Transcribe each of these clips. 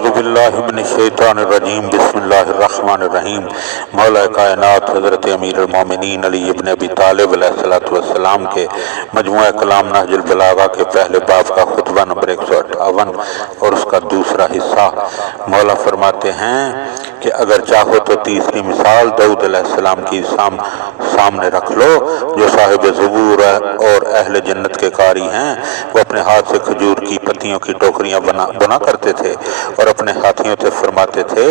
اعوذ باللہ من الشیطان الرجیم بسم اللہ الرحمن الرحیم۔ مولا کائنات حضرت امیر المومنین علی ابن ابی طالب علیہ السلام کے مجموعہ کلام نہج البلاغہ کے پہلے باب کا خطبہ نمبر 158 اور اس کا دوسرا حصہ۔ مولا فرماتے ہیں کہ اگر چاہو تو تیسری مثال داؤد علیہ السلام کی سامنے رکھ لو، جو صاحب زبور اور اہل جنت کے قاری ہیں۔ وہ اپنے ہاتھ سے کھجور کی پتیوں کی ٹوکریاں بنا کرتے تھے اور اپنے ساتھیوں سے فرماتے تھے،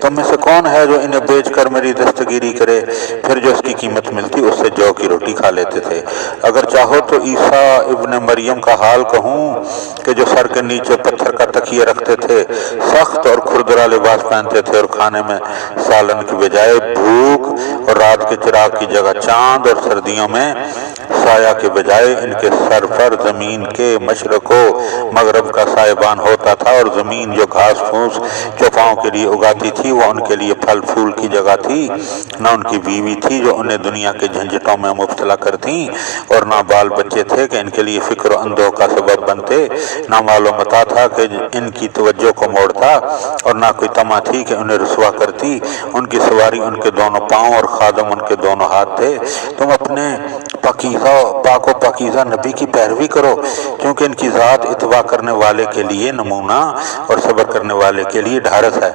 تم میں سے کون ہے جو انہیں بیچ کر میری دستگیری کرے؟ پھر جو اس کی قیمت ملتی اس سے جو کی روٹی کھا لیتے تھے۔ اگر چاہو تو عیسیٰ ابن مریم کا حال کہوں کہ جو سر کے نیچے پتھر کا تکیہ رکھتے تھے، سخت اور کھردرا لباس پہنتے تھے اور کھانے میں سالن کی بجائے بھوک، اور رات کے چراغ کی جگہ چاند، اور سردیوں میں سایہ کے بجائے ان کے سر پر زمین کے مشرق و مغرب کا سائبان ہوتا تھا، اور زمین جو گھاس پھوس چوپاؤں کے لیے اگاتی تھی وہ ان کے لیے پھل پھول کی جگہ تھی۔ نہ ان کی بیوی تھی جو انہیں دنیا کے جھنجھٹوں میں مبتلا کرتی، اور نہ بال بچے تھے کہ ان کے لیے فکر و اندوہ کا سبب بنتے، نہ مال و متاع تھا کہ ان کی توجہ کو موڑتا، اور نہ کوئی طمع تھی کہ انہیں رسوا کرتی۔ ان کی سواری ان کے دونوں پاؤں اور خادم ان کے دونوں ہاتھ تھے۔ تم اپنے پاک و پاکیزہ نبی کی پیروی کرو، کیونکہ ان کی ذات اتباع کرنے والے کے لیے نمونہ اور صبر کرنے والے کے لیے ڈھارس ہے۔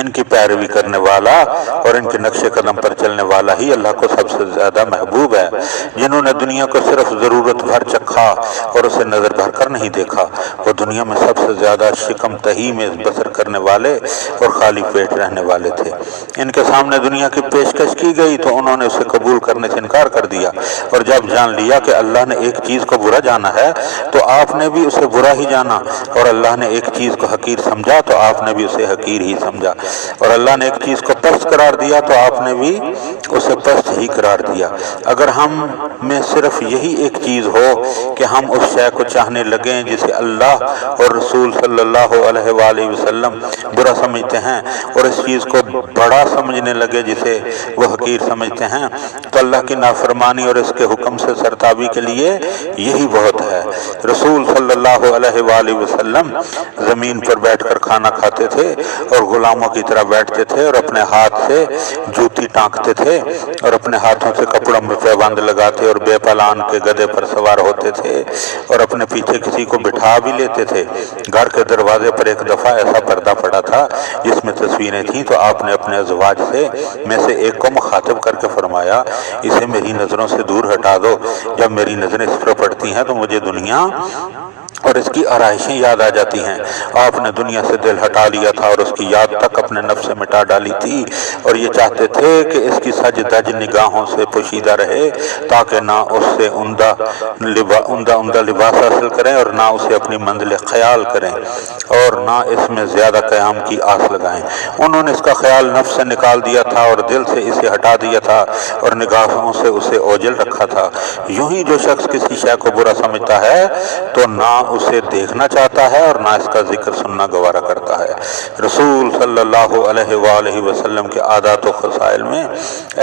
ان کی پیروی کرنے والا اور ان کے نقش قدم پر چلنے والا ہی اللہ کو سب سے زیادہ محبوب ہے۔ جنہوں نے دنیا کو صرف ضرورت بھر چکھا اور اسے نظر بھر کر نہیں دیکھا، وہ دنیا میں سب سے زیادہ شکم تہی میں بسر کرنے والے اور خالی پیٹ رہنے والے تھے۔ ان کے سامنے دنیا کی پیشکش کی گئی تو انہوں نے اسے قبول کرنے سے انکار کر دیا، اور جب جان لیا کہ اللہ نے ایک چیز کو برا جانا ہے تو آپ نے بھی اسے برا ہی جانا، اور اللہ نے ایک چیز کو حقیر سمجھا تو آپ نے بھی اسے حقیر ہی سمجھا، اور اللہ نے ایک چیز کو پست قرار دیا تو آپ نے بھی اسے پست ہی قرار دیا۔ اگر ہم میں صرف یہی ایک چیز ہو کہ ہم اس شے کو چاہنے لگیں جسے اللہ اور رسول صلی اللہ علیہ وآلہ وسلم برا سمجھتے ہیں، اور اس چیز کو بڑا سمجھنے لگے جسے وہ حقیر سمجھتے ہیں، تو اللہ کی نافرمانی اور اس کے حکم سے سرتابی کے لیے یہی بہت ہے۔ رسول صلی اللہ علیہ وآلہ وسلم زمین پر بیٹھ کر کھانا کھاتے تھے اور غلاموں کی طرح بیٹھتے تھے، اور اپنے ہاتھ سے جوتی ٹانکتے تھے، اور اپنے ہاتھوں سے کپڑوں میں پیبند لگاتے، اور بے پلان کے گدھے پر سوار ہوتے تھے، اور اپنے پیچھے کسی کو بٹھا بھی لیتے تھے۔ گھر کے دروازے پر ایک دفعہ ایسا پردہ پڑا تھا جس میں تصویریں تھیں، تو آپ نے اپنے ازواج میں سے ایک کو مخاطب کر کے فرمایا، اسے میری نظروں سے دور ہٹا دو۔ جب میری نظریں اس پر پڑتی ہیں تو مجھے دنیا اور اس کی آرائشیں یاد آ جاتی ہیں۔ آپ نے دنیا سے دل ہٹا لیا تھا اور اس کی یاد تک اپنے نفس سے مٹا ڈالی تھی، اور یہ چاہتے تھے کہ اس کی سج دج نگاہوں سے پوشیدہ رہے، تاکہ نہ اس سے عمدہ لباس حاصل کریں اور نہ اسے اپنی منزل خیال کریں، اور نہ اس میں زیادہ قیام کی آس لگائیں۔ انہوں نے اس کا خیال نفس سے نکال دیا تھا اور دل سے اسے ہٹا دیا تھا، اور نگاہوں سے اسے اوجھل رکھا تھا۔ یوں ہی جو شخص کسی شے کو برا سمجھتا ہے تو نہ اسے دیکھنا چاہتا ہے اور نہ اس کا ذکر سننا گوارا کرتا ہے۔ رسول صلی اللہ علیہ وآلہ وسلم کے عادات و خصائل میں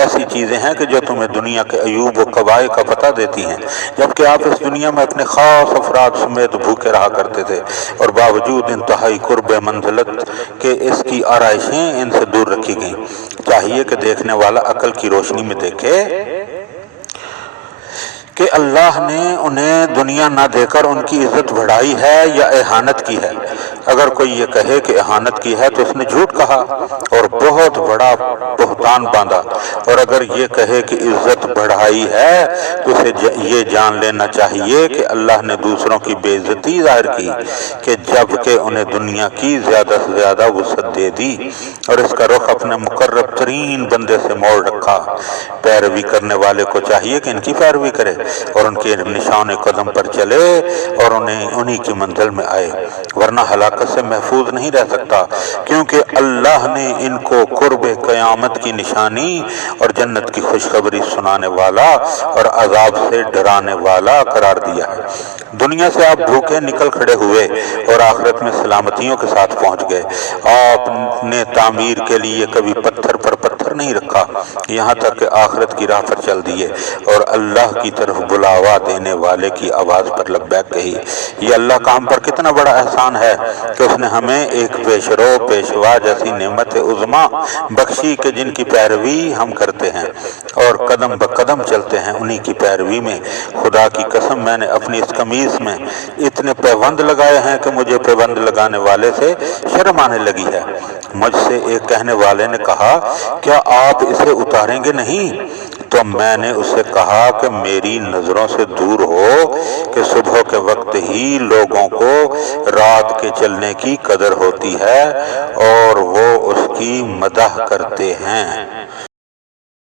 ایسی چیزیں ہیں کہ جو تمہیں دنیا کے عیوب و قبائح کا پتہ دیتی ہیں، جبکہ آپ اس دنیا میں اپنے خاص افراد سمیت بھوکے رہا کرتے تھے، اور باوجود انتہائی قرب منزلت کے اس کی آرائشیں ان سے دور رکھی گئیں۔ چاہیے کہ دیکھنے والا عقل کی روشنی میں دیکھے کہ اللہ نے انہیں دنیا نہ دے کر ان کی عزت بڑھائی ہے یا اہانت کی ہے۔ اگر کوئی یہ کہے کہ اہانت کی ہے تو اس نے جھوٹ کہا اور بہت بڑا بہتان باندھا، اور اگر یہ کہے کہ عزت بڑھائی ہے تو اسے یہ جان لینا چاہیے کہ اللہ نے دوسروں کی بے عزتی ظاہر کی کہ جب کہ انہیں دنیا کی زیادہ سے زیادہ وسعت دے دی، اور اس کا رخ اپنے مقرب ترین بندے سے موڑ رکھا۔ پیروی کرنے والے کو چاہیے کہ ان کی پیروی کرے اور ان کے نشان قدم پر چلے اور انہی کی منزل میں آئے، ورنہ ہلاکت سے محفوظ نہیں رہ سکتا، کیونکہ اللہ نے ان کو قرب قیامت کی نشانی اور جنت کی خوشخبری سنانے والا اور عذاب سے ڈرانے والا قرار دیا ہے۔ دنیا سے آپ بھوکے نکل کھڑے ہوئے اور آخرت میں سلامتیوں کے ساتھ پہنچ گئے۔ آپ نے تعمیر کے لیے کبھی پتھر پر پتھر کر نہیں رکھا یہاں تک کہ آخرت کی راہ پر چل دیے اور اللہ کی طرف بلاوا دینے والے کی آواز پر لبیک کہی۔ یہ اللہ کا ہم پر کتنا بڑا احسان ہے کہ اس نے ہمیں ایک پیشرو پیشوا جیسی نعمت عظما بخشی کہ جن کی پیروی ہم کرتے ہیں اور قدم بقدم چلتے ہیں انہی کی پیروی میں۔ خدا کی قسم میں نے اپنی اس قمیص میں اتنے پیوند لگائے ہیں کہ مجھے پیوند لگانے والے سے شرم آنے لگی ہے۔ مجھ سے ایک کہنے والے نے کہا کیا آپ اسے اتاریں گے نہیں؟ تو میں نے اسے کہا کہ میری نظروں سے دور ہو کہ صبح کے وقت ہی لوگوں کو رات کے چلنے کی قدر ہوتی ہے اور وہ اس کی مدح کرتے ہیں۔